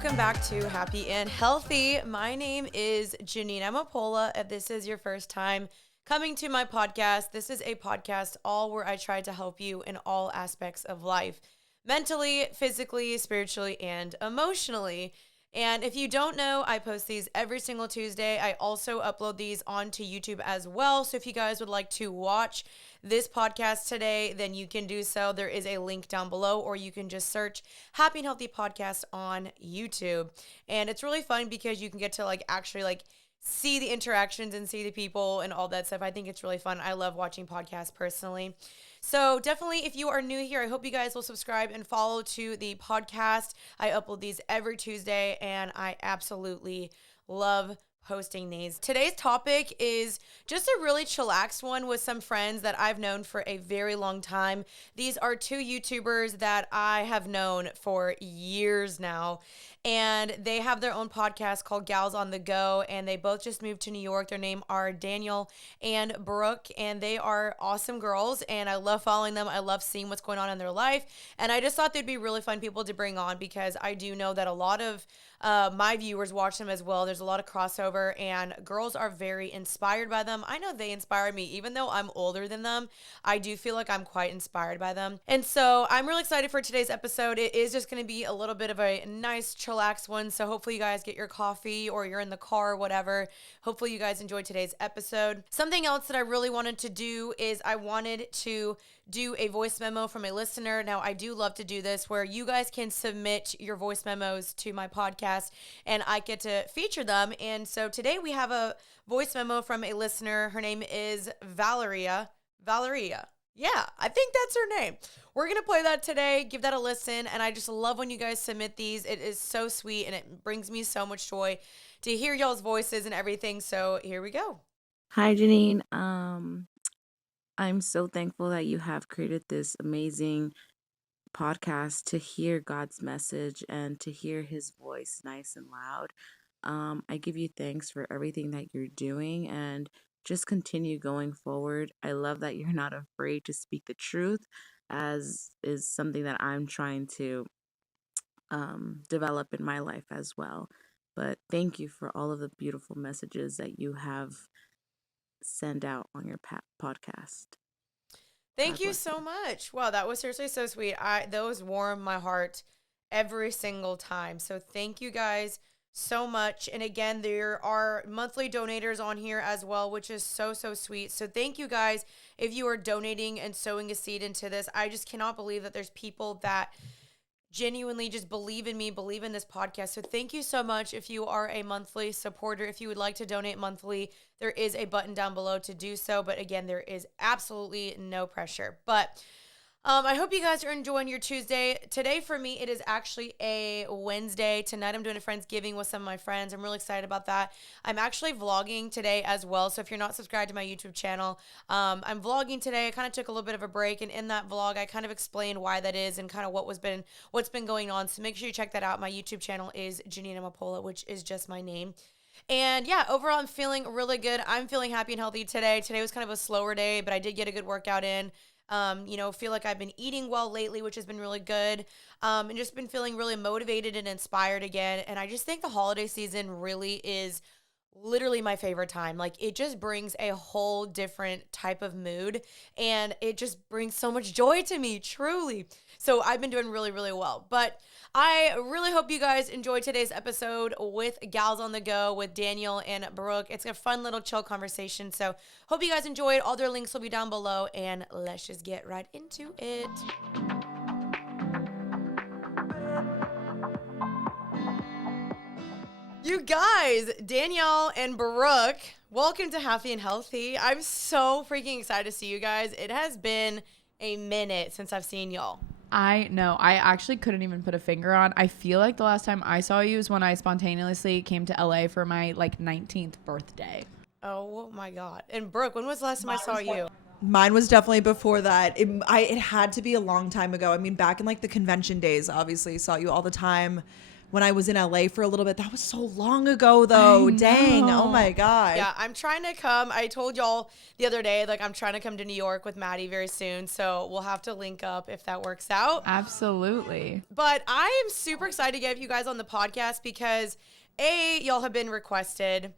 welcome back to Happy and Healthy. My name is Janine Amapola. If this is your first time coming to my podcast, this is a podcast all where I try to help you in all aspects of life, mentally, physically, spiritually, and emotionally. And if you don't know, I post these every single Tuesday. I also upload these onto YouTube as well. So if you guys would like to watch this podcast today, then you can do so. There is a link down below, or you can just search Happy and Healthy Podcast on YouTube. And it's really fun because you can get to actually see the interactions and see the people and all that stuff. I think it's really fun. I love watching podcasts personally. So definitely, if you are new here, I hope you guys will subscribe and follow to the podcast. I upload these every Tuesday, and I absolutely love posting these. Today's topic is just a really chillaxed one with some friends that I've known for a very long time. These are two YouTubers that I have known for years now, and they have their own podcast called Gals on the Go, and they both just moved to New York. Their name are Danielle and Brooke, and they are awesome girls, and I love following them. I love seeing what's going on in their life, and I just thought they'd be really fun people to bring on because I do know that a lot of my viewers watch them as well. There's a lot of crossover, and girls are very inspired by them. I know they inspire me. Even though I'm older than them, I do feel like I'm quite inspired by them. And so I'm really excited for today's episode. It is just going to be a little bit of a nice, chillax one. So hopefully you guys get your coffee or you're in the car or whatever. Hopefully you guys enjoyed today's episode. Something else that I really wanted to do is I wanted to do a voice memo from a listener. Now, I do love to do this where you guys can submit your voice memos to my podcast and I get to feature them. And so today we have a voice memo from a listener. Her name is Valeria. Yeah, I think that's her name. We're going to play that today. Give that a listen. And I just love when you guys submit these. It is so sweet and it brings me so much joy to hear y'all's voices and everything. So here we go. Hi, Janine. I'm so thankful that you have created this amazing podcast to hear God's message and to hear his voice nice and loud. I give you thanks for everything that you're doing and just continue going forward. I love that you're not afraid to speak the truth, as is something that I'm trying to develop in my life as well. But thank you for all of the beautiful messages that you have send out on your podcast. Thank you so much. Wow, that was seriously so sweet. Those warm my heart every single time. So thank you guys so much. And again, there are monthly donators on here as well, which is so sweet. So thank you guys if you are donating and sowing a seed into this. I just cannot believe that there's people that genuinely just believe in me, believe in this podcast. So thank you so much. If you are a monthly supporter, if you would like to donate monthly, there is a button down below to do so. But again, there is absolutely no pressure. But I hope you guys are enjoying your Tuesday. Today for me, it is actually a Wednesday. Tonight I'm doing a Friendsgiving with some of my friends. I'm really excited about that. I'm actually vlogging today as well. So if you're not subscribed to my YouTube channel, I'm vlogging today. I kind of took a little bit of a break, and in that vlog, I kind of explained why that is and kind of what's been going on. So make sure you check that out. My YouTube channel is Janine Amapola, which is just my name. And yeah, overall, I'm feeling really good. I'm feeling happy and healthy today. Today was kind of a slower day, but I did get a good workout in. Feel like I've been eating well lately, which has been really good. And just been feeling really motivated and inspired again. And I just think the holiday season really is literally my favorite time. Like, it just brings a whole different type of mood, and it just brings so much joy to me, truly. So I've been doing really, really well. But I really hope you guys enjoyed today's episode with Gals on the Go with Danielle and Brooke. It's a fun little chill conversation. So hope you guys enjoyed. All their links will be down below, and let's just get right into it. You guys, Danielle and Brooke, welcome to Happy and Healthy. I'm so freaking excited to see you guys. It has been a minute since I've seen y'all. I know. I actually couldn't even put a finger on. I feel like the last time I saw you was when I spontaneously came to LA for my 19th birthday. Oh my God. And Brooke, when was the last time I saw you? Mine was definitely before that. It had to be a long time ago. I mean, back in the convention days, obviously saw you all the time. when I was in LA for a little bit. That was so long ago though. Dang. Oh my God. Yeah, I'm trying to come. I told y'all the other day, like, I'm trying to come to New York with Maddie very soon. So we'll have to link up if that works out. Absolutely. But I am super excited to get you guys on the podcast because A, y'all have been requested.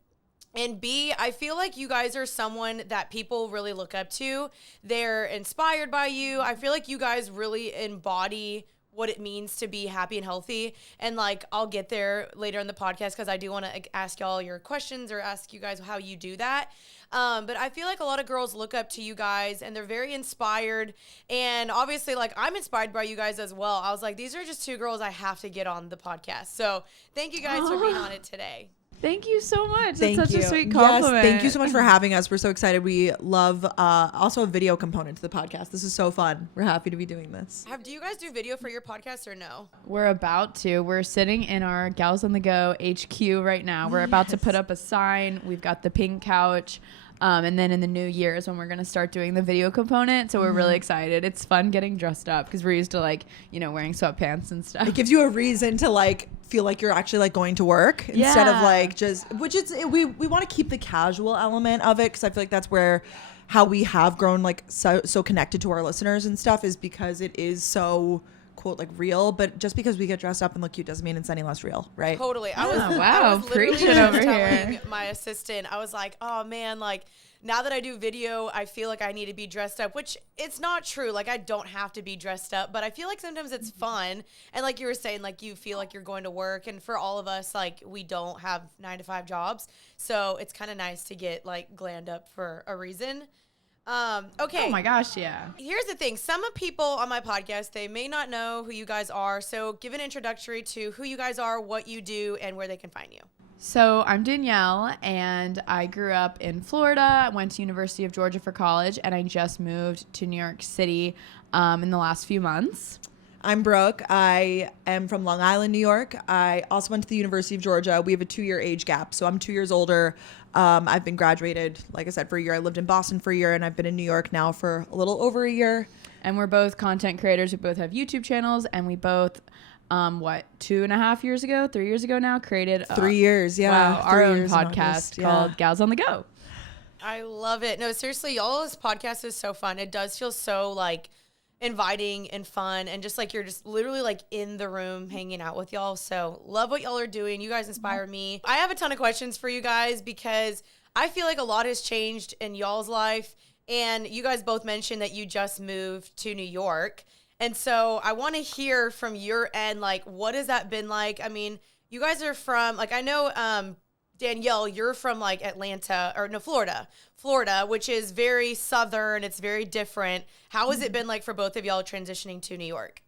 And B, I feel like you guys are someone that people really look up to. They're inspired by you. I feel like you guys really embody what it means to be happy and healthy. And like, I'll get there later in the podcast because I do want to ask y'all your questions or ask you guys how you do that. But I feel like a lot of girls look up to you guys and they're very inspired. And obviously, like, I'm inspired by you guys as well. I was like, these are just two girls I have to get on the podcast. So thank you guys for being on it today. Thank you so much. Thank That's such you. a sweet compliment. Yes, thank you so much for having us. We're so excited. We love also a video component to the podcast. This is so fun. We're happy to be doing this. Do you guys do video for your podcast or no? We're about to. We're sitting in our Gals on the Go HQ right now. We're about to put up a sign. We've got the pink couch. And then in the new year is when we're going to start doing the video component. So we're really excited. It's fun getting dressed up because we're used to like, wearing sweatpants and stuff. It gives you a reason to like feel like you're actually like going to work instead of like just, which is, we want to keep the casual element of it because I feel like that's where how we have grown like so connected to our listeners and stuff is because it is so quote like real, but just because we get dressed up and look cute doesn't mean it's any less real, right? Totally. I was literally preaching just over telling here. my assistant, I was like, oh man, like now that I do video, I feel like I need to be dressed up, which it's not true. Like I don't have to be dressed up, but I feel like sometimes it's fun. And like you were saying, like you feel like you're going to work. And for all of us, like we don't have 9-to-5 jobs. So it's kind of nice to get like glammed up for a reason. Okay. Oh my gosh, yeah. Here's the thing. Some of people on my podcast, they may not know who you guys are. So give an introductory to who you guys are, what you do, and where they can find you. So I'm Danielle, and I grew up in Florida. I went to University of Georgia for college, and I just moved to New York City in the last few months. I'm Brooke. I am from Long Island, New York. I also went to the University of Georgia. We have a 2-year age gap, so I'm 2 years older. I've been graduated, like I said, for a year. I lived in Boston for a year, and I've been in New York now for a little over a year. And we're both content creators. We both have YouTube channels, and we both 2.5 years ago, 3 years ago now, created 3 years, yeah. wow, our 3 own years in podcast August, called Gals on the Go. I love it. No, seriously, y'all's podcast is so fun. It does feel so like inviting and fun and just like you're just literally like in the room hanging out with y'all. So love what y'all are doing. You guys inspire me. I have a ton of questions for you guys because I feel like a lot has changed in y'all's life. And you guys both mentioned that you just moved to New York. And so I want to hear from your end, like, what has that been like? I mean, you guys are from, like, I know, Danielle, you're from, like, Florida, which is very southern. It's very different. How has it been like for both of y'all transitioning to New York?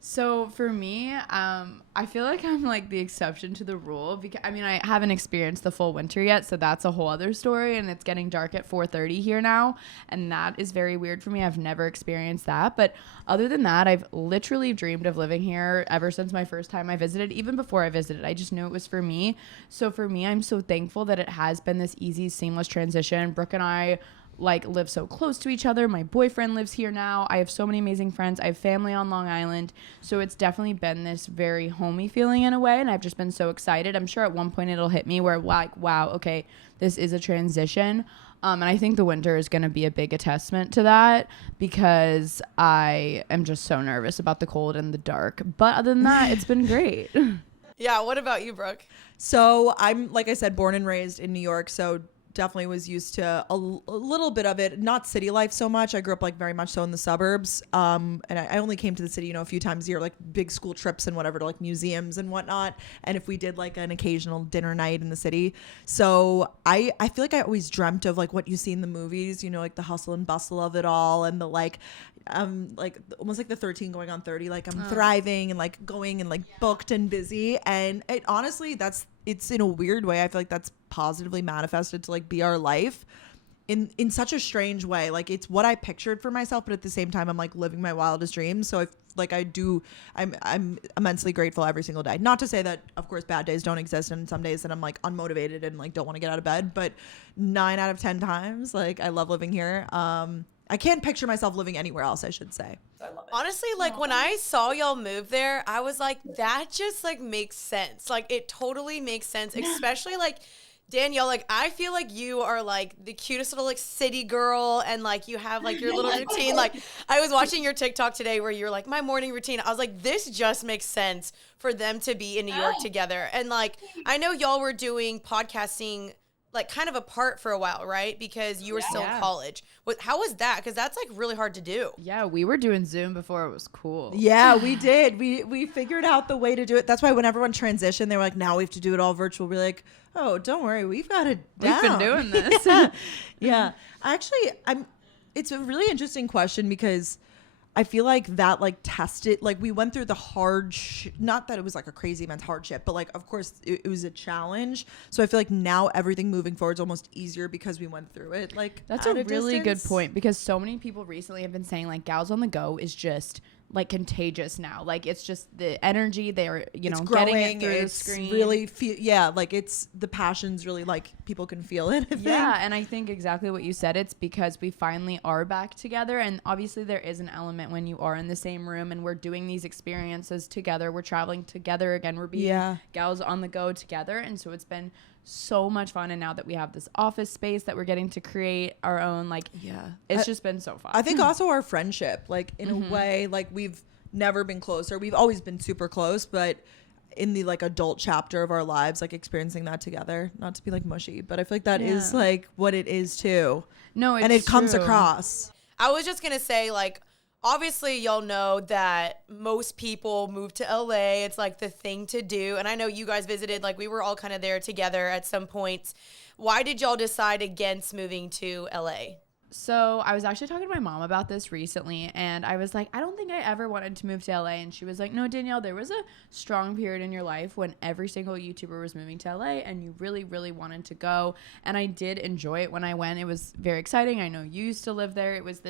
So for me, I feel like I'm like the exception to the rule because I haven't experienced the full winter yet, so that's a whole other story. And it's getting dark at 4:30 here now, and that is very weird for me. I've never experienced that, but other than that, I've literally dreamed of living here ever since my first time I visited. Even before I visited, I just knew it was for me. So for me, I'm so thankful that it has been this easy, seamless transition. Brooke and I like live so close to each other. My boyfriend lives here now. I have so many amazing friends. I have family on Long Island. So it's definitely been this very homey feeling in a way. And I've just been so excited. I'm sure at one point it'll hit me where like, wow, okay, this is a transition. And I think the winter is going to be a big attestament to that because I am just so nervous about the cold and the dark. But other than that, it's been great. Yeah. What about you, Brooke? So I'm, like I said, born and raised in New York. So definitely was used to a little bit of it, not city life so much. I grew up like very much so in the suburbs. And I only came to the city, a few times a year, like big school trips and whatever to like museums and whatnot. And if we did like an occasional dinner night in the city. So I feel like I always dreamt of like what you see in the movies, like the hustle and bustle of it all. And the like almost like the 13 going on 30, like I'm thriving and like going and like booked and busy. And it honestly, it's in a weird way. I feel like that's positively manifested to like be our life in such a strange way. Like it's what I pictured for myself, but at the same time, I'm like living my wildest dreams. So I'm immensely grateful every single day. Not to say that, of course, bad days don't exist, and some days that I'm like unmotivated and like don't want to get out of bed. But 9 out of 10 times, like I love living here. I can't picture myself living anywhere else, I should say. Honestly, like when I saw y'all move there, I was like, that just like makes sense. Like it totally makes sense, especially like Danielle, like I feel like you are like the cutest little like city girl, and like you have like your little routine. Like I was watching your TikTok today where you're like my morning routine. I was like, this just makes sense for them to be in New York together. And like I know y'all were doing podcasting like kind of apart for a while, right? Because you were still in college. How was that? Because that's like really hard to do. Yeah, we were doing Zoom before it was cool. Yeah, we did. We figured out the way to do it. That's why when everyone transitioned, they were like, now we have to do it all virtual. We're like, oh, don't worry, we've got it down. We've been doing this. Yeah. Actually, it's a really interesting question because I feel like that like tested, like we went through the not that it was like a crazy immense hardship, but like, of course it was a challenge. So I feel like now everything moving forward is almost easier because we went through it. Like that's a really good point, because so many people recently have been saying like Gals on the Go is just like contagious now. Like it's just the energy they're, you know, growing, getting it through it's the screen. Really like it's the passion's really like people can feel it. Yeah, and I think exactly what you said. It's because we finally are back together, and obviously there is an element when you are in the same room and we're doing these experiences together. We're traveling together again. We're being Gals on the Go together, and so it's been so much fun. And now that we have this office space that we're getting to create our own, like it's just been so fun. I think also our friendship, like in a way, like we've never been closer. We've always been super close, but in the like adult chapter of our lives, like experiencing that together, not to be like mushy, but I feel like that is like what it is too. No, it's and it comes true. across. I was just gonna say, like, obviously y'all know that most people move to LA. It's like the thing to do. And I know you guys visited, like we were all kind of there together at some points. Why did y'all decide against moving to LA? So I was actually talking to my mom about this recently, and I was like, I don't think I ever wanted to move to LA. And she was like, no, Danielle, there was a strong period in your life when every single YouTuber was moving to LA and you really, really wanted to go. And I did enjoy it when I went. It was very exciting. I know you used to live there. It was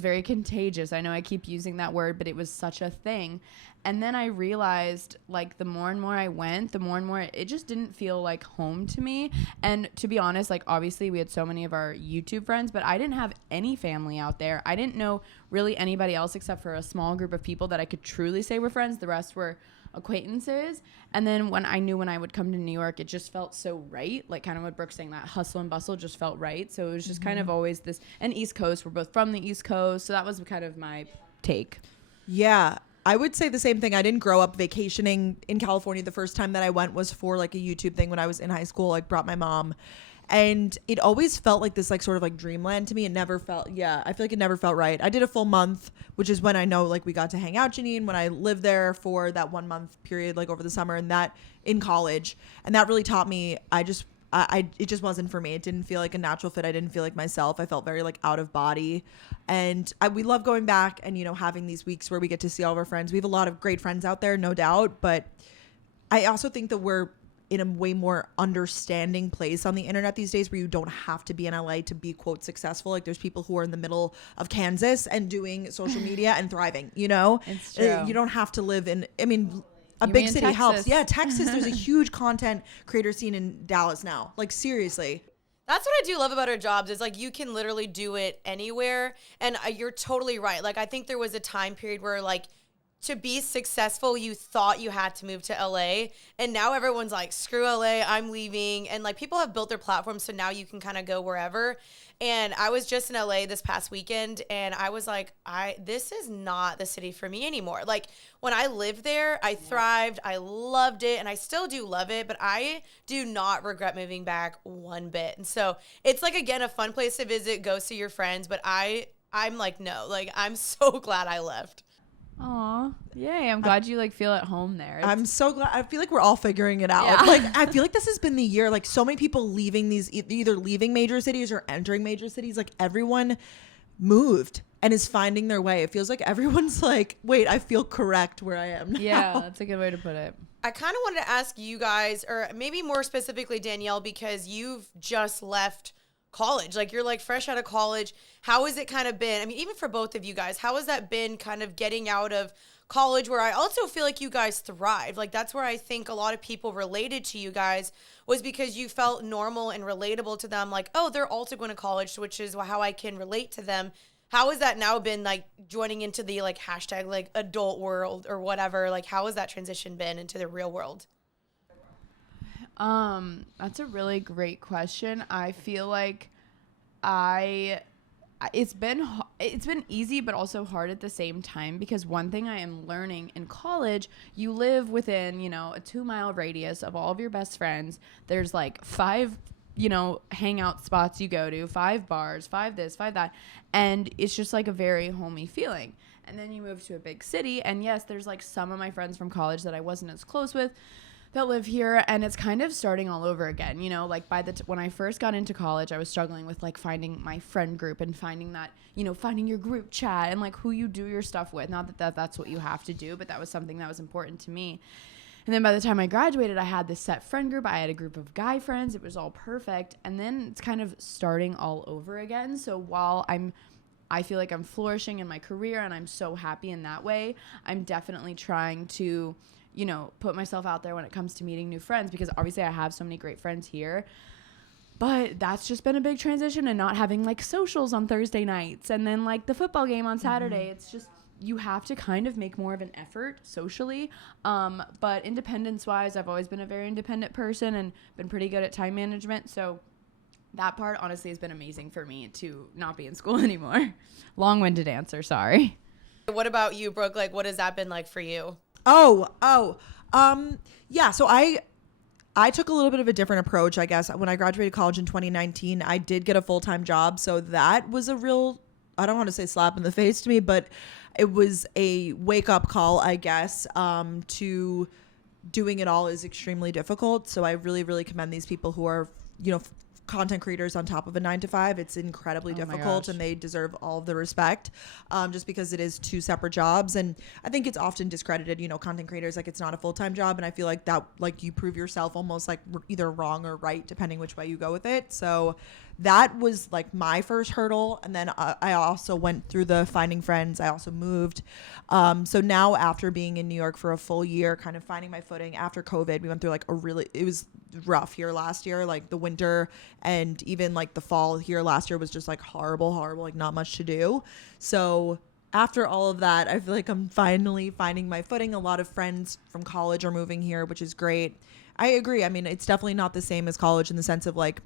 very contagious. I know I keep using that word, but it was such a thing. And then I realized, like, the more and more I went, the more and more it just didn't feel like home to me. And to be honest, like, obviously we had so many of our YouTube friends, but I didn't have any family out there. I didn't know really anybody else except for a small group of people that I could truly say were friends. The rest were acquaintances. And then when I would come to New York, it just felt so right. Like kind of what Brooke's saying, that hustle and bustle just felt right. So it was just kind of always this, and East Coast, we're both from the East Coast. So that was kind of my take. Yeah. I would say the same thing. I didn't grow up vacationing in California. The first time that I went was for like a YouTube thing when I was in high school, like brought my mom. And it always felt like this like sort of like dreamland to me. It never felt, I feel like it never felt right. I did a full month, which is when I know like we got to hang out, Janine, when I lived there for that 1 month period, like over the summer, and that in college. And that really taught me, it just wasn't for me. It didn't feel like a natural fit. I didn't feel like myself. I felt very like out of body. And we love going back and, you know, having these weeks where we get to see all of our friends. We have a lot of great friends out there, no doubt. But I also think that we're in a way more understanding place on the internet these days, where you don't have to be in LA to be, quote, successful. Like there's people who are in the middle of Kansas and doing social media and thriving, you know? It's true. You don't have to live in, a big city helps. Yeah, Texas, there's a huge content creator scene in Dallas now. Like seriously. That's what I do love about our jobs is like you can literally do it anywhere. And you're totally right. Like I think there was a time period where like to be successful, you thought you had to move to LA. And now everyone's like, screw LA, I'm leaving. And like people have built their platforms, so now you can kind of go wherever. And I was just in LA this past weekend, and I was like, this is not the city for me anymore. Like when I lived there, I thrived, I loved it, and I still do love it, but I do not regret moving back one bit. And so it's like, again, a fun place to visit, go see your friends, but I'm like, no, like I'm so glad I left. Aw, yay. I'm glad you like feel at home there. I'm so glad. I feel like we're all figuring it out. Yeah. Like I feel like this has been the year, like so many people leaving these, either leaving major cities or entering major cities. Like everyone moved and is finding their way. It feels like everyone's like, wait, I feel correct where I am now. Yeah, that's a good way to put it. I kind of wanted to ask you guys, or maybe more specifically Danielle, because you've just left college. Like you're like fresh out of college. How has it kind of been? I mean, even for both of you guys, how has that been kind of getting out of college, where I also feel like you guys thrived? Like that's where I think a lot of people related to you guys, was because you felt normal and relatable to them. Like, oh, they're also going to college, which is how I can relate to them. How has that now been, like, joining into the, like, hashtag, like, adult world or whatever? Like, how has that transition been into the real world? That's a really great question. I feel like I it's been easy but also hard at the same time, because one thing I am learning in college, you live within, you know, a 2-mile radius of all of your best friends. There's like 5, you know, hangout spots you go to, 5 bars, 5 this, 5 that, and it's just like a very homey feeling. And then you move to a big city, and yes, there's like some of my friends from college that I wasn't as close with that live here, and it's kind of starting all over again, you know. Like when I first got into college, I was struggling with like finding my friend group and finding that, you know, finding your group chat and like who you do your stuff with. Not that that's what you have to do, but that was something that was important to me. And then by the time I graduated, I had this set friend group. I had a group of guy friends. It was all perfect. And then it's kind of starting all over again. So while I feel like I'm flourishing in my career and I'm so happy in that way, I'm definitely trying to, you know, put myself out there when it comes to meeting new friends, because obviously I have so many great friends here. But that's just been a big transition, and not having like socials on Thursday nights and then like the football game on Saturday. It's just, you have to kind of make more of an effort socially. But independence wise, I've always been a very independent person and been pretty good at time management. So that part honestly has been amazing for me to not be in school anymore. Long-winded answer, sorry. What about you, Brooke? Like, what has that been like for you? Yeah. So I took a little bit of a different approach, I guess. When I graduated college in 2019, I did get a full-time job. So that was a real, I don't want to say slap in the face to me, but it was a wake-up call, I guess, to doing it all is extremely difficult. So I really, really commend these people who are, you know, content creators on top of a 9-to-5. It's incredibly difficult, and they deserve all of the respect, just because it is 2 separate jobs. And I think it's often discredited, you know, content creators, like it's not a full-time job. And I feel like that, like, you prove yourself almost like either wrong or right, depending which way you go with it. So that was like my first hurdle. And then I also went through the finding friends. I also moved. So now, after being in New York for a full year, kind of finding my footing after COVID, we went through like it was rough here last year. Like the winter and even like the fall here last year was just like horrible, like not much to do. So after all of that, I feel like I'm finally finding my footing. A lot of friends from college are moving here, which is great. I agree. I mean, it's definitely not the same as college in the sense of like,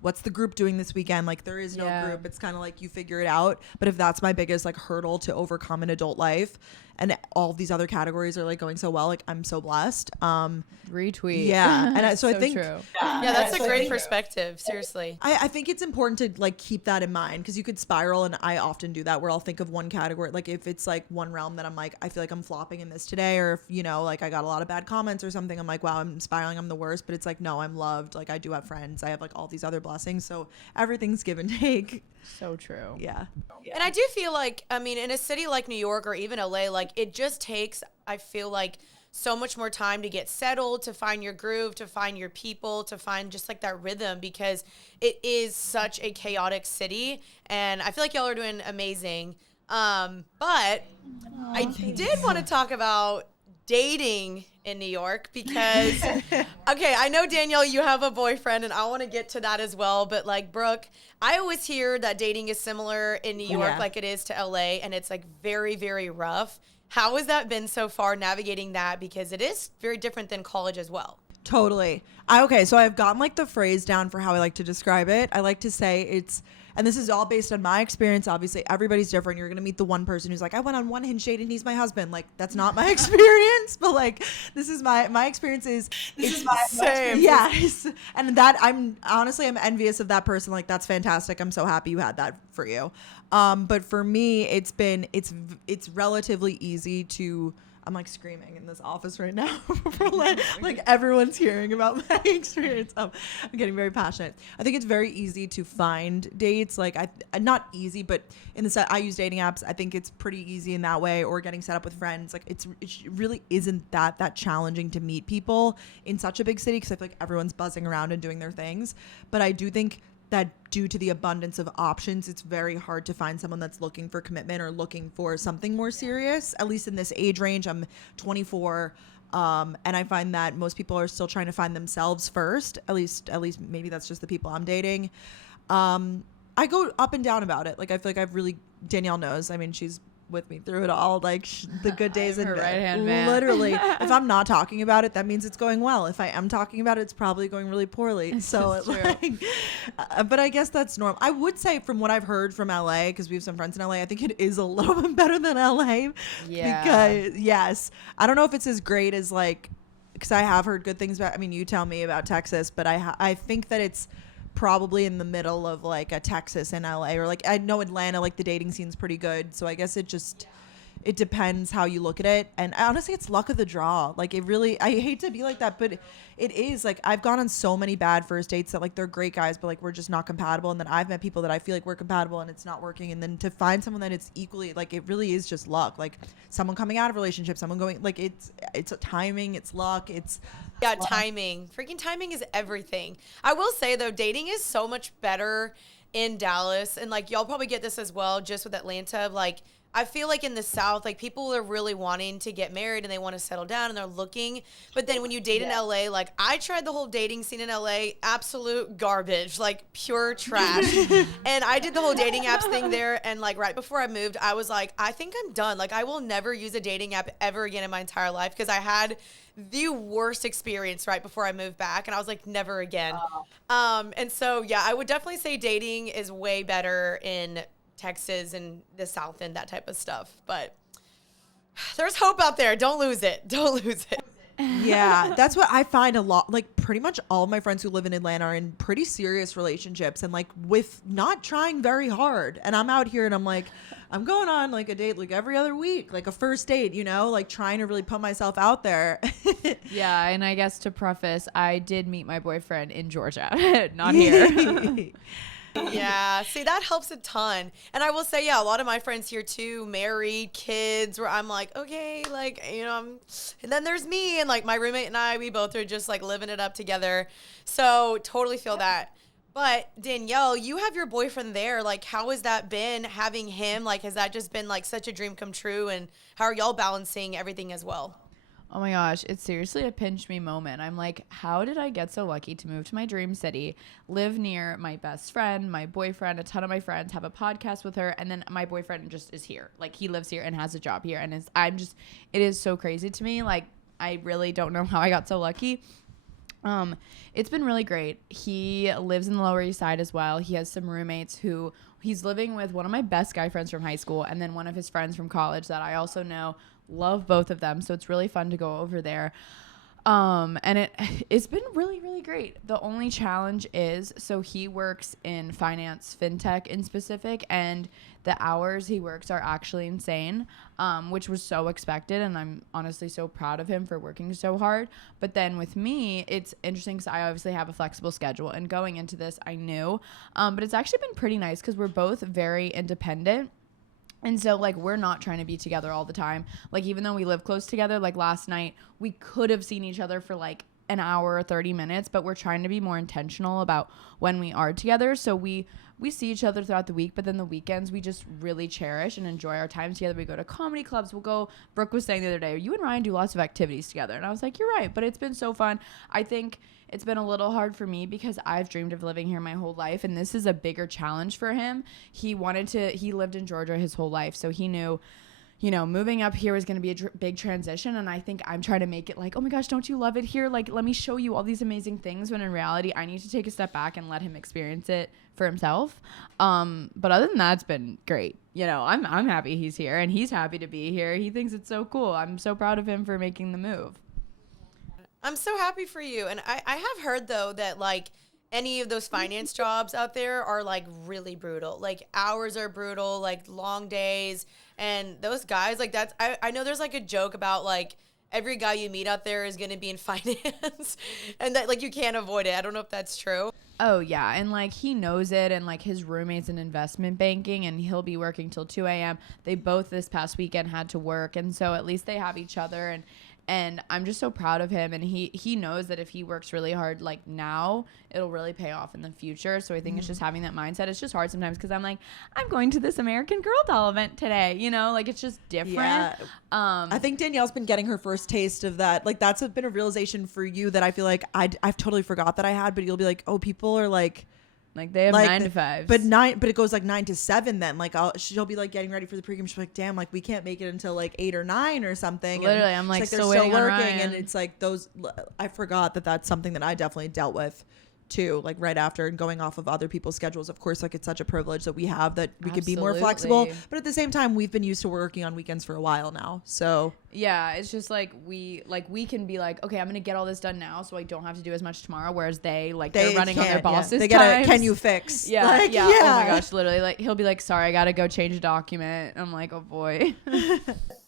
what's the group doing this weekend? Like, there is no group. It's kind of like you figure it out. But if that's my biggest like hurdle to overcome in adult life, and all of these other categories are like going so well, like I'm so blessed. Retweet. Yeah. And I so think true. Yeah, that's a great perspective. Seriously. I think it's important to like keep that in mind, because you could spiral, and I often do that, where I'll think of one category, like if it's like one realm that I'm like, I feel like I'm flopping in this today, or if, you know, like I got a lot of bad comments or something, I'm like, wow, I'm spiraling, I'm the worst. But it's like, no, I'm loved. Like I do have friends. I have like all these other blessings. So everything's give and take. So true. Yeah. And I do feel like, I mean, in a city like New York or even LA, like it just takes, I feel like, so much more time to get settled, to find your groove, to find your people, to find just like that rhythm, because it is such a chaotic city. And I feel like y'all are doing amazing. But I did want to talk about dating in New York, because okay, I know, Danielle, you have a boyfriend, and I want to get to that as well, but like, Brooke, I always hear that dating is similar in New York like it is to LA, and it's like very, very rough. How has that been so far, navigating that, because it is very different than college as well? Totally. Okay, so I've gotten like the phrase down for how I like to describe it. I like to say it's, and this is all based on my experience. Obviously, everybody's different. You're going to meet the one person who's like, I went on one Hinge date and he's my husband. Like, that's not my experience. But like, this is my experience is, this is my same. Yes. And that I'm envious of that person. Like, that's fantastic. I'm so happy you had that for you. But for me, it's relatively easy to, I'm like screaming in this office right now for like everyone's hearing about my experience. I'm getting very passionate. I think it's very easy to find dates. Like not easy, but in the set, I use dating apps. I think it's pretty easy in that way, or getting set up with friends. Like it really isn't that challenging to meet people in such a big city, because I feel like everyone's buzzing around and doing their things. But I do think that due to the abundance of options, it's very hard to find someone that's looking for commitment or looking for something more serious, at least in this age range. I'm 24. And I find that most people are still trying to find themselves first. At least maybe that's just the people I'm dating. I go up and down about it. Like I feel like I've really, Danielle knows. I mean, she's with me through it all, like the good days and her right-hand man. literally if I'm not talking about it, that means it's going well. If I am talking about it, it's probably going really poorly. So but I guess that's normal. I would say from what I've heard from LA, because we have some friends in LA, I think it is a little bit better than LA. Yeah. Because yes, I don't know if it's as great as like, because I have heard good things about, I mean, you tell me about Texas, but I think that it's probably in the middle of like a Texas and LA, or like I know Atlanta, like the dating scene's pretty good. So I guess it depends how you look at it. And honestly, it's luck of the draw. Like it really, I hate to be like that, but it is. Like I've gone on so many bad first dates that like they're great guys, but like we're just not compatible. And then I've met people that I feel like we're compatible and it's not working. And then to find someone that it's equally, like it really is just luck. Like someone coming out of a relationship, someone going, like it's a timing, it's luck, it's timing. Freaking timing is everything. I will say though, dating is so much better in Dallas, and like y'all probably get this as well just with Atlanta. Like I feel like in the South, like people are really wanting to get married and they want to settle down and they're looking. But then when you date in LA, like I tried the whole dating scene in LA, absolute garbage, like pure trash. And I did the whole dating apps thing there. And like right before I moved, I was like, I think I'm done. Like I will never use a dating app ever again in my entire life, because I had the worst experience right before I moved back. And I was like, never again. And so, yeah, I would definitely say dating is way better in Texas and the South and that type of stuff. But there's hope out there. Don't lose it. Don't lose it. Yeah, that's what I find a lot. Like pretty much all of my friends who live in Atlanta are in pretty serious relationships and like with not trying very hard. And I'm out here and I'm like, I'm going on like a date like every other week, like a first date, you know, like trying to really put myself out there. Yeah, and I guess to preface, I did meet my boyfriend in Georgia, not here. Yeah, see, that helps a ton. And I will say, yeah, a lot of my friends here too, married, kids, where I'm like, okay, like, you know, and then there's me and like my roommate and I, we both are just like living it up together. So totally feel that. But Danielle, you have your boyfriend there. Like, how has that been having him? Like, has that just been like such a dream come true? And how are y'all balancing everything as well? Oh my gosh, it's seriously a pinch me moment. I'm like, how did I get so lucky to move to my dream city, live near my best friend, my boyfriend, a ton of my friends, have a podcast with her, and then my boyfriend just is here. Like he lives here and has a job here, and it is so crazy to me. Like I really don't know how I got so lucky. It's been really great. He lives in the Lower East Side as well. He has some roommates who he's living with, one of my best guy friends from high school, and then one of his friends from college that I also know. Love both of them, so it's really fun to go over there. And it's been really, really great. The only challenge is, so he works in finance, fintech in specific, and the hours he works are actually insane, which was so expected, and I'm honestly so proud of him for working so hard. But then with me, it's interesting because I obviously have a flexible schedule, and going into this, I knew, but it's actually been pretty nice because we're both very independent. And so, like, we're not trying to be together all the time. Like, even though we live close together, like, last night, we could have seen each other for, like, an hour or 30 minutes, but we're trying to be more intentional about when we are together. So we see each other throughout the week, but then the weekends we just really cherish and enjoy our time together. We go to comedy clubs. Brooke was saying the other day, you and Ryan do lots of activities together. And I was like, you're right, but it's been so fun. I think it's been a little hard for me because I've dreamed of living here my whole life, and this is a bigger challenge for him. He lived in Georgia his whole life, so he knew, you know, moving up here was going to be a big transition. And I think I'm trying to make it like, oh my gosh, don't you love it here? Like, let me show you all these amazing things. When in reality, I need to take a step back and let him experience it for himself. But other than that, it's been great. You know, I'm happy he's here and he's happy to be here. He thinks it's so cool. I'm so proud of him for making the move. I'm so happy for you. And I have heard though that like any of those finance jobs out there are like really brutal. Like hours are brutal, like long days. And those guys, like I know there's like a joke about like every guy you meet out there is going to be in finance and that like you can't avoid it. I don't know if that's true. Oh yeah. And like he knows it, and like his roommate's in investment banking and he'll be working till 2 a.m. They both this past weekend had to work. And so at least they have each other, and I'm just so proud of him. And he knows that if he works really hard, like now, it'll really pay off in the future. So I think it's just having that mindset. It's just hard sometimes because I'm like, I'm going to this American Girl doll event today. You know, like it's just different. Yeah. I think Danielle's been getting her first taste of that. Like that's been a realization for you that I feel like I've totally forgot that I had. But you'll be like, oh, people are like Like they have 9 to 5s. But it goes like 9 to 7 then. Like she'll be like getting ready for the pregame. She's like, damn, like we can't make it until like 8 or 9 or something. Literally, and I'm like, they're still working, and it's like those. I forgot that that's something that I definitely dealt with too, like right after, and going off of other people's schedules. Of course, like it's such a privilege that we have that we could be more flexible, but at the same time we've been used to working on weekends for a while now, so yeah, it's just like we can be like, okay, I'm gonna get all this done now so I don't have to do as much tomorrow, whereas they're running on their bosses they get a can you fix yeah like, yeah oh my gosh, literally, like he'll be like, sorry, I gotta go change a document. I'm like, oh boy.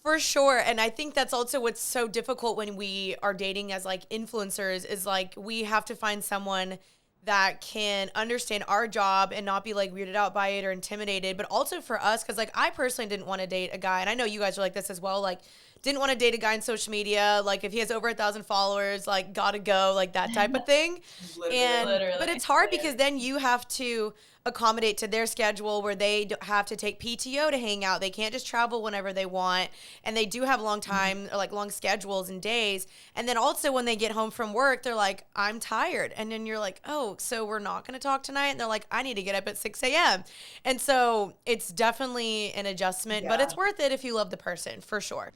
For sure. And I think that's also what's so difficult when we are dating as like influencers is like we have to find someone that can understand our job and not be like weirded out by it or intimidated. But also for us, because like I personally didn't want to date a guy, and I know you guys are like this as well, like didn't want to date a guy on social media, like if he has over 1,000 followers, like gotta go, like that type of thing. Literally. But it's hard because then you have to accommodate to their schedule where they have to take PTO to hang out. They can't just travel whenever they want. And they do have long time or like long schedules and days. And then also when they get home from work, they're like, I'm tired. And then you're like, oh, so we're not going to talk tonight? And they're like, I need to get up at 6 a.m. And so it's definitely an adjustment, but it's worth it if you love the person, for sure.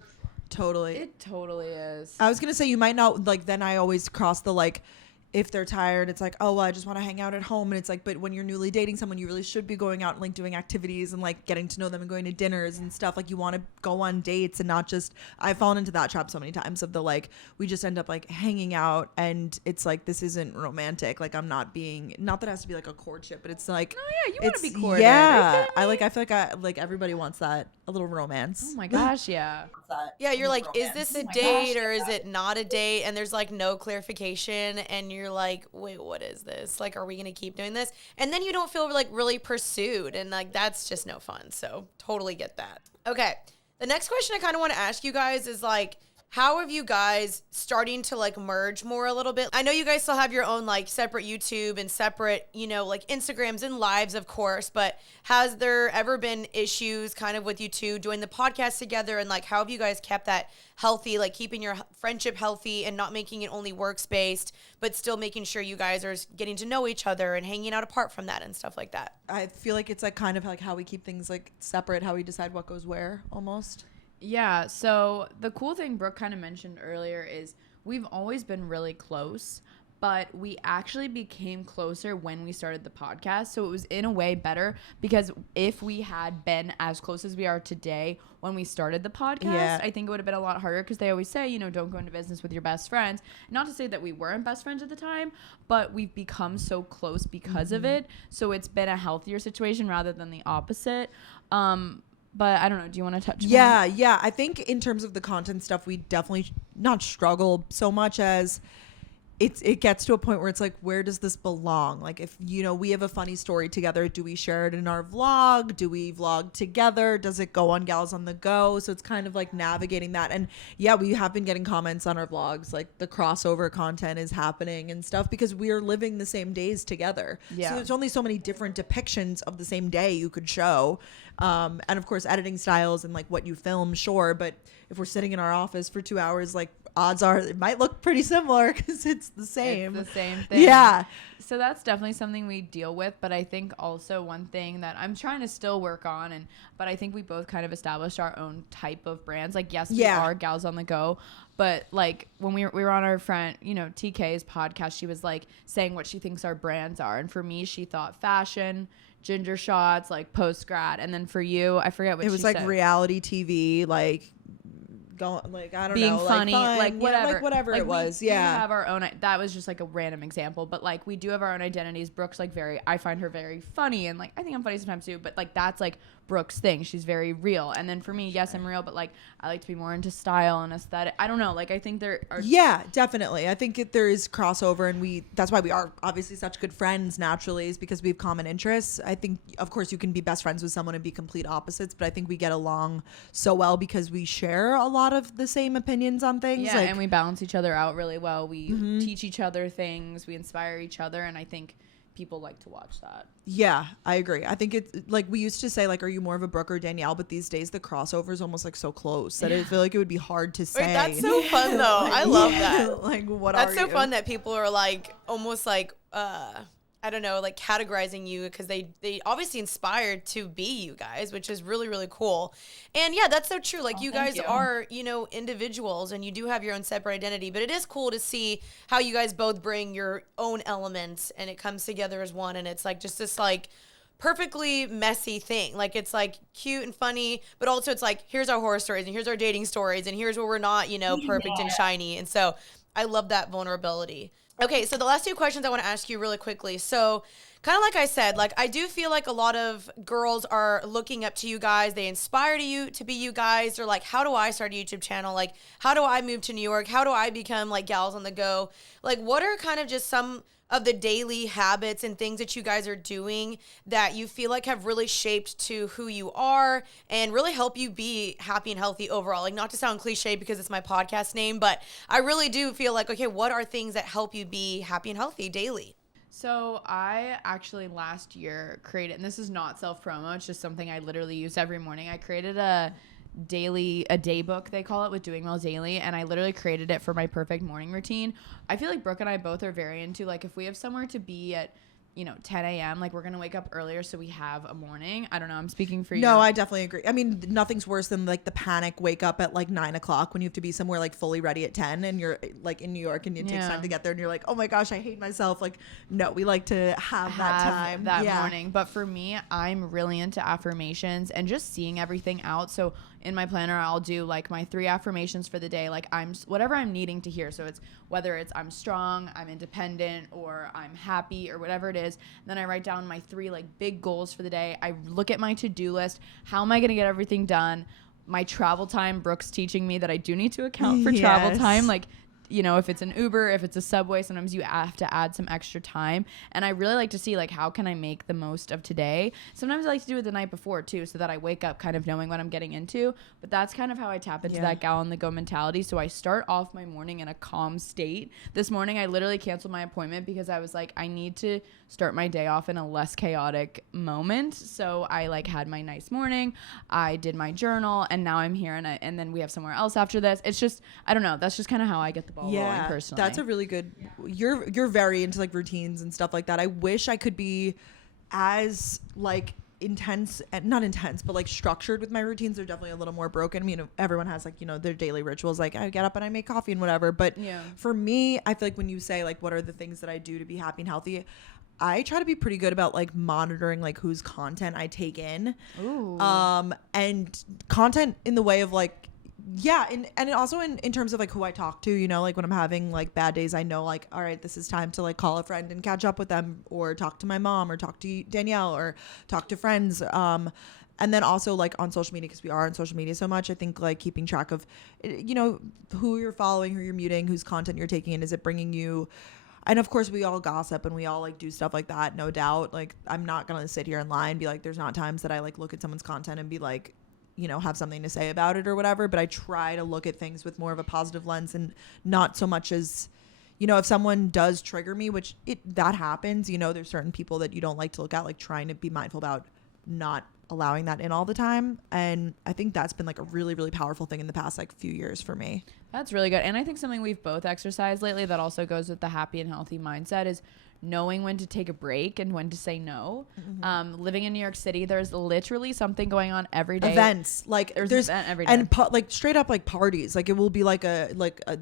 Totally. It totally is. I was gonna say you might not like, then I always cross the like, if they're tired, it's like, oh, well, I just want to hang out at home. And it's like, but when you're newly dating someone, you really should be going out and like doing activities and like getting to know them and going to dinners and stuff. Like you want to go on dates and not just, I've fallen into that trap so many times of the like, we just end up like hanging out and it's like, this isn't romantic. Like I'm not being, not that it has to be like a courtship, but it's like, oh yeah, you want to be courted. Yeah. I feel like everybody wants that, a little romance. Oh my gosh, yeah. Yeah, you're like, is this a date or is it not a date? And there's like no clarification and you're like, wait, what is this? Like, are we going to keep doing this? And then you don't feel like really pursued and like that's just no fun. So totally get that. Okay. The next question I kind of want to ask you guys is like, how have you guys starting to like merge more a little bit? I know you guys still have your own like separate YouTube and separate, you know, like Instagrams and lives, of course, but has there ever been issues kind of with you two doing the podcast together? And like, how have you guys kept that healthy, like keeping your friendship healthy and not making it only works-based, but still making sure you guys are getting to know each other and hanging out apart from that and stuff like that? I feel like it's like kind of like how we keep things like separate, how we decide what goes where almost. Yeah, so the cool thing Brooke kind of mentioned earlier is we've always been really close, but we actually became closer when we started the podcast. So it was in a way better because if we had been as close as we are today when we started the podcast, I think it would have been a lot harder because they always say, you know, don't go into business with your best friends. Not to say that we weren't best friends at the time, but we've become so close because of it. So it's been a healthier situation rather than the opposite. But I don't know. Do you want to touch more? Yeah. I think in terms of the content stuff, we definitely not struggle so much as it gets to a point where it's like, where does this belong? Like if, you know, we have a funny story together, do we share it in our vlog? Do we vlog together? Does it go on Gals on the Go? So it's kind of like navigating that. And yeah, we have been getting comments on our vlogs, like the crossover content is happening and stuff because we are living the same days together. Yeah. So there's only so many different depictions of the same day you could show. And of course, editing styles and like what you film, sure. But if we're sitting in our office for 2 hours, like odds are it might look pretty similar because it's the same. It's the same thing. Yeah. So that's definitely something we deal with. But I think also one thing that I'm trying to still work on, but I think we both kind of established our own type of brands. Like, yes, we are Gals on the Go. But like when we were on our friend, you know, TK's podcast, she was like saying what she thinks our brands are. And for me, she thought fashion, ginger shots, like post grad. And then for you, I forget what she said. It was like reality TV, like going, like I don't being know, funny, like whatever, like whatever like it was. We yeah, have our own. That was just like a random example, but like we do have our own identities. Brooke's like I find her very funny, and like I think I'm funny sometimes too. But like that's like Brooke's thing. She's very real. And then for me, yes, I'm real, but like I like to be more into style and aesthetic. I don't know. Like I think there are. Yeah, definitely. I think there is crossover, and that's why we are obviously such good friends naturally, is because we have common interests. I think, of course, you can be best friends with someone and be complete opposites, but I think we get along so well because we share a lot of the same opinions on things. Yeah, and we balance each other out really well. We teach each other things. We inspire each other, and I think people like to watch that. Yeah, I agree. I think it's like we used to say, like, are you more of a Brooke or Danielle? But these days the crossover is almost like so close that I feel like it would be hard to say. Wait, that's so fun though. I love that. Like, what that's are so you? fun that people are like almost like I don't know, like categorizing you because they obviously inspired to be you guys, which is really, really cool. And yeah, that's so true. Like you guys are, you know, individuals and you do have your own separate identity, but it is cool to see how you guys both bring your own elements and it comes together as one. And it's like just this like perfectly messy thing. Like it's like cute and funny, but also it's like, here's our horror stories and here's our dating stories and here's where we're not, you know, perfect and shiny. And so I love that vulnerability. Okay, so the last two questions I want to ask you really quickly. So, kind of like I said, like I do feel like a lot of girls are looking up to you guys. They inspire you to be you guys. They're like, how do I start a YouTube channel? Like, how do I move to New York? How do I become like gals on the go? Like, what are kind of just some of the daily habits and things that you guys are doing that you feel like have really shaped to who you are and really help you be happy and healthy overall? Like, not to sound cliche because it's my podcast name, but I really do feel like, okay, what are things that help you be happy and healthy daily? So I actually last year created, and this is not self-promo, it's just something I literally use every morning. I created a day book, they call it, with Doing Well Daily, and I literally created it for my perfect morning routine. I feel like Brooke and I both are very into, like, if we have somewhere to be at, you know, 10 a.m., like, we're gonna wake up earlier so we have a morning. I don't know, I'm speaking for you. No, I definitely agree. I mean, nothing's worse than like the panic wake up at like 9 o'clock when you have to be somewhere like fully ready at 10 and you're like in New York and it takes time to get there and you're like, oh my gosh, I hate myself. Like, no, we like to have that time that morning. But for me, I'm really into affirmations and just seeing everything out. So in my planner, I'll do like my 3 affirmations for the day, like I'm whatever I'm needing to hear. So it's whether it's I'm strong, I'm independent, or I'm happy, or whatever it is. And then I write down my 3 like big goals for the day. I look at my to-do list. How am I going to get everything done? My travel time, Brooke's teaching me that I do need to account for travel time. Like, you know, if it's an Uber, if it's a subway, sometimes you have to add some extra time. And I really like to see, like, how can I make the most of today? Sometimes I like to do it the night before, too, so that I wake up kind of knowing what I'm getting into. But that's kind of how I tap into that gal on the go mentality. So I start off my morning in a calm state. This morning, I literally canceled my appointment because I was like, I need to start my day off in a less chaotic moment. So I, like, had my nice morning. I did my journal, and now I'm here, and then we have somewhere else after this. It's just, I don't know. That's just kind of how I get the ball rolling personally. That's a really good, you're very into like routines and stuff like that. I wish I could be as like intense, not intense, but like structured with my routines. They're definitely a little more broken. I mean, everyone has like, you know, their daily rituals, like I get up and I make coffee and whatever. But for me, I feel like when you say like, what are the things that I do to be happy and healthy? I try to be pretty good about like monitoring like whose content I take in. Ooh. And content in the way of like, and also in terms of like who I talk to, you know, like when I'm having like bad days, I know like, all right, this is time to like call a friend and catch up with them, or talk to my mom, or talk to Danielle, or talk to friends. And then also like on social media, because we are on social media so much, I think like keeping track of, you know, who you're following, who you're muting, whose content you're taking in. Is it bringing you, and of course we all gossip and we all like do stuff like that, no doubt. Like I'm not gonna sit here and lie and be like, there's not times that I like look at someone's content and be like, you know, have something to say about it or whatever. But I try to look at things with more of a positive lens, and not so much as, you know, if someone does trigger me, which that happens, you know, there's certain people that you don't like to look at, like trying to be mindful about not allowing that in all the time. And I think that's been like a really, really powerful thing in the past like few years for me. That's really good. And I think something we've both exercised lately that also goes with the happy and healthy mindset is knowing when to take a break and when to say no. Living in New York City, there's literally something going on every day. Events, like there's an event every day, and like straight up like parties. Like it will be like a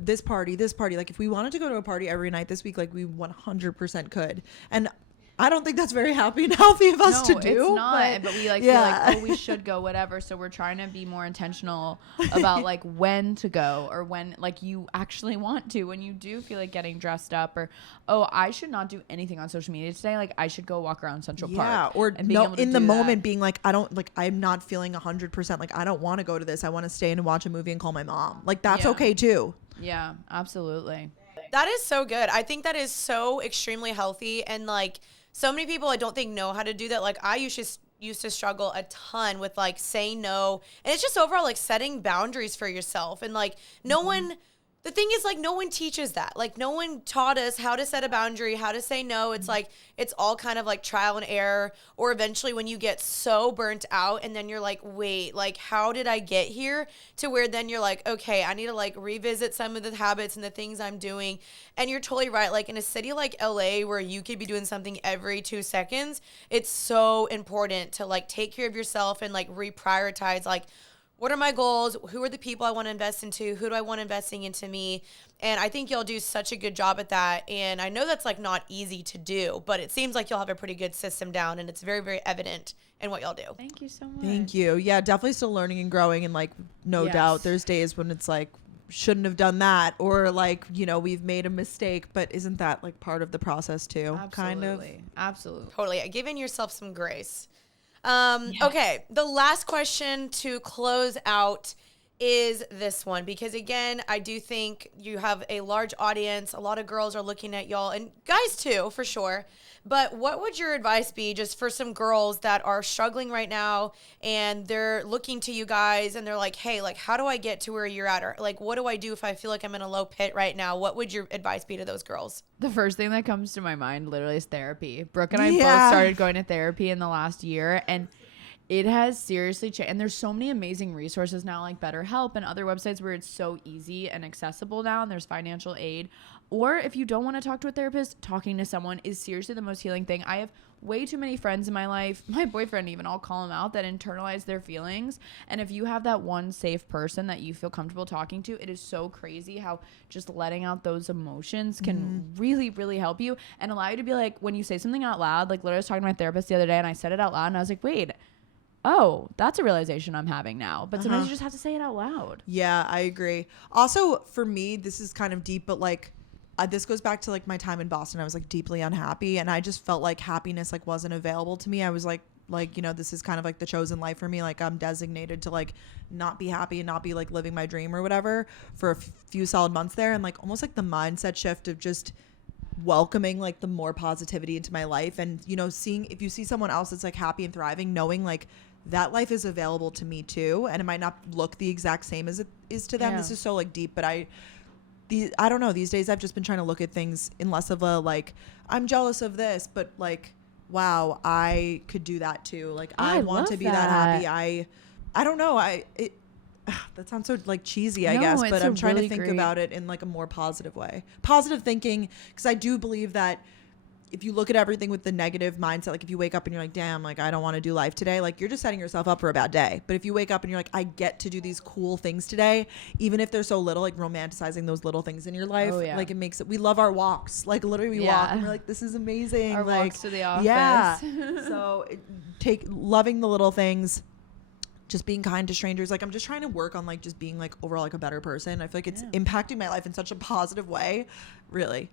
this party. Like if we wanted to go to a party every night this week, like we 100% could. And I don't think that's very happy and healthy of us to do. It's not, but we like feel like, oh, we should go, whatever. So we're trying to be more intentional about like when to go, or when like you actually want to, when you do feel like getting dressed up, or, oh, I should not do anything on social media today. Like I should go walk around Central Park. Yeah, or no, in the moment being like, I'm not feeling 100%. Like I don't want to go to this. I want to stay in and watch a movie and call my mom. Like that's okay too. Yeah, absolutely. That is so good. I think that is so extremely healthy, and like, so many people I don't think know how to do that. Like I used to struggle a ton with like saying no, and it's just overall like setting boundaries for yourself, and like no one the thing is, like, no one teaches that. Like, no one taught us how to set a boundary, how to say no. It's like, it's all kind of like trial and error. Or eventually when you get so burnt out and then you're like, wait, like, how did I get here? To where then you're like, okay, I need to like revisit some of the habits and the things I'm doing. And you're totally right. Like, in a city like LA where you could be doing something every 2 seconds, it's so important to like take care of yourself and like reprioritize, like, what are my goals? Who are the people I want to invest into? Who do I want investing into me? And I think y'all do such a good job at that. And I know that's like not easy to do, but it seems like y'all have a pretty good system down and it's very, very evident in what y'all do. Thank you so much. Thank you. Yeah, definitely still learning and growing. And like, no Yes. doubt there's days when it's like, shouldn't have done that. Or like, you know, we've made a mistake, but isn't that like part of the process too? Absolutely. Kind of. Absolutely. Totally. Giving yourself some grace. Okay. The last question to close out is this one, because again, I do think you have a large audience. A lot of girls are looking at y'all, and guys too, for sure. But what would your advice be just for some girls that are struggling right now and they're looking to you guys and they're like, hey, like, how do I get to where you're at? Or like, what do I do if I feel like I'm in a low pit right now? What would your advice be to those girls? The first thing that comes to my mind literally is therapy. Brooke and I Yeah. both started going to therapy in the last year, and it has seriously changed. And there's so many amazing resources now, like BetterHelp and other websites where it's so easy and accessible now, and there's financial aid. Or if you don't want to talk to a therapist, talking to someone is seriously the most healing thing. I have way too many friends in my life, my boyfriend even, I'll call him out, that internalize their feelings. And if you have that one safe person that you feel comfortable talking to, it is so crazy how just letting out those emotions can really, really help you and allow you to be like, when you say something out loud, like literally I was talking to my therapist the other day and I said it out loud and I was like, wait, oh, that's a realization I'm having now. But sometimes you just have to say it out loud. Yeah, I agree. Also, for me, this is kind of deep, but like, this goes back to like my time in Boston. I was like deeply unhappy, and I just felt like happiness like wasn't available to me. I was like, you know, this is kind of like the chosen life for me. Like, I'm designated to like not be happy and not be like living my dream or whatever for a few solid months there, and like almost like the mindset shift of just welcoming like the more positivity into my life, and you know, seeing if you see someone else that's like happy and thriving, knowing like that life is available to me too, and it might not look the exact same as it is to them. Yeah. This is so like deep, but I don't know, these days I've just been trying to look at things in less of a like, I'm jealous of this, but like, wow, I could do that too. Like, I want love to be that happy. I don't know. That sounds so like cheesy, I No, guess, it's but a I'm trying really to think great- about it in like a more positive way. Positive thinking, because I do believe that if you look at everything with the negative mindset, like if you wake up and you're like, damn, like I don't want to do life today, like you're just setting yourself up for a bad day. But if you wake up and you're like, I get to do these cool things today, even if they're so little, like romanticizing those little things in your life, Oh, yeah. like it makes it, we love our walks. Like literally we walk and we're like, this is amazing. Our like, walks to the office. Yeah. So loving the little things, just being kind to strangers. Like I'm just trying to work on like just being like overall like a better person. I feel like it's impacting my life in such a positive way. Really.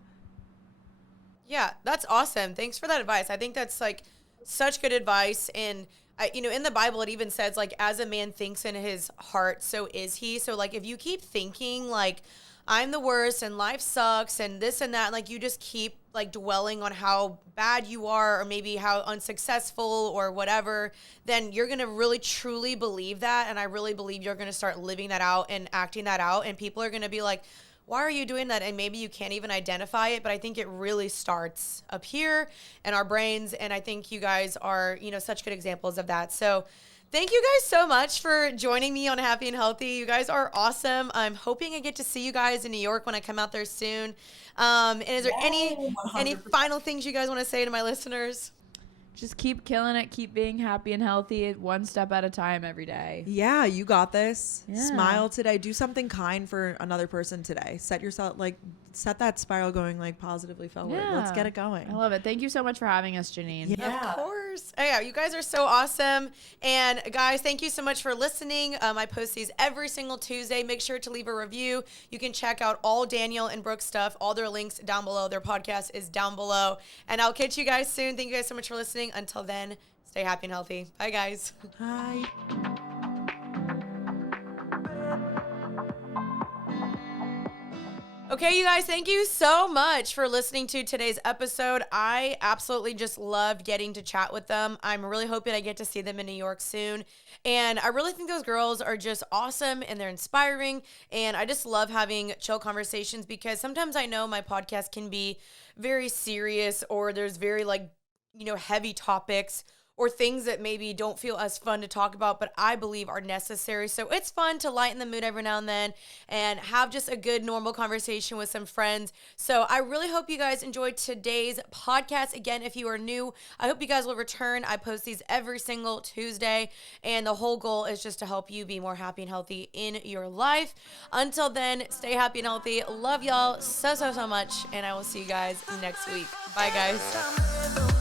Yeah, that's awesome. Thanks for that advice. I think that's like such good advice. And you know, in the Bible, it even says like, as a man thinks in his heart, so is he. So like, if you keep thinking like, I'm the worst and life sucks and this and that, like you just keep like dwelling on how bad you are or maybe how unsuccessful or whatever, then you're going to really truly believe that. And I really believe you're going to start living that out and acting that out. And people are going to be like, why are you doing that? And maybe you can't even identify it, but I think it really starts up here in our brains. And I think you guys are, you know, such good examples of that. So thank you guys so much for joining me on Happy and Healthy. You guys are awesome. I'm hoping I get to see you guys in New York when I come out there soon. And is there any final things you guys want to say to my listeners? Just keep killing it. Keep being happy and healthy, one step at a time every day. Yeah, you got this. Yeah. Smile today. Do something kind for another person today. Set that spiral going like positively forward. Let's get it going. I love it. Thank you so much for having us, Janine. Yeah. Of course. Oh, yeah, you guys are so awesome. And guys, thank you so much for listening. I post these every single Tuesday. Make sure to leave a review. You can check out all Danielle and Brooke's stuff, all their links down below. Their podcast is down below. And I'll catch you guys soon. Thank you guys so much for listening. Until then, stay happy and healthy. Bye, guys. Hi. Okay, you guys, thank you so much for listening to today's episode. I absolutely just loved getting to chat with them. I'm really hoping I get to see them in New York soon. And I really think those girls are just awesome and they're inspiring. And I just love having chill conversations because sometimes I know my podcast can be very serious or there's very heavy topics or things that maybe don't feel as fun to talk about, but I believe are necessary. So it's fun to lighten the mood every now and then and have just a good, normal conversation with some friends. So I really hope you guys enjoyed today's podcast. Again, if you are new, I hope you guys will return. I post these every single Tuesday, and the whole goal is just to help you be more happy and healthy in your life. Until then, stay happy and healthy. Love y'all so much, and I will see you guys next week. Bye, guys.